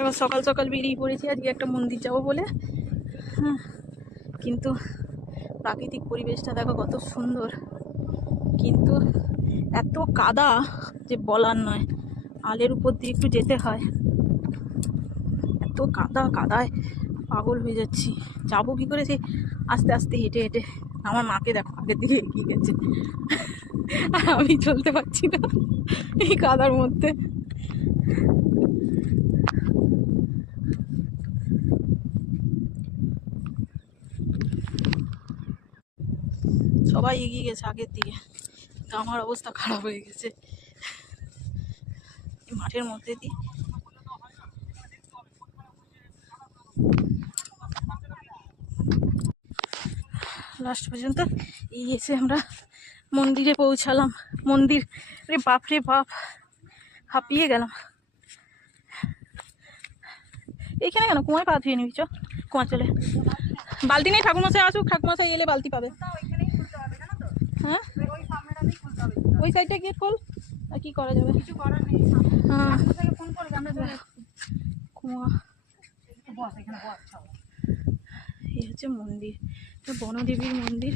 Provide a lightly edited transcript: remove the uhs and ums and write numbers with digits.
এবার সকাল সকাল বেরিয়ে পড়েছি আজকে একটা মন্দির যাবো বলে। হ্যাঁ, কিন্তু প্রাকৃতিক পরিবেশটা দেখো কত সুন্দর, কিন্তু এত কাদা যে বলার নয়। আলের উপর দিয়ে একটু যেতে হয়, এত কাদা, কাদায় পাগল হয়ে যাচ্ছি। যাবো কি করে? সেই আস্তে আস্তে হেঁটে হেঁটে। আমার মাকে দেখো আগের দিকে এগিয়ে গেছে, আর আমি চলতে পারছি না এই কাদার মধ্যে। সবাই এগিয়ে গেছে আগের দিকে, তো আমার অবস্থা খারাপ হয়ে গেছে এই মাঠের মধ্যে দিয়ে। লাস্ট পর্যন্ত এই এসে আমরা মন্দিরে পৌঁছালাম। মন্দির, রে বাপ রে বাপ, হাঁপিয়ে গেলাম। এইখানে কেন? কুয়ায় পা ধুয়ে নিবি, চ কুয়া চলে। বালতি নেই? ঠাকুরমশাই আসুক, ঠাকুরমশাই এলে বালতি পাবে। হ্যাঁ, ওই সাইডটা গিয়ে খোল, আর কি করা যাবে? হ্যাঁ, কুয়া। এই হচ্ছে মন্দির, বনদেবীর মন্দির।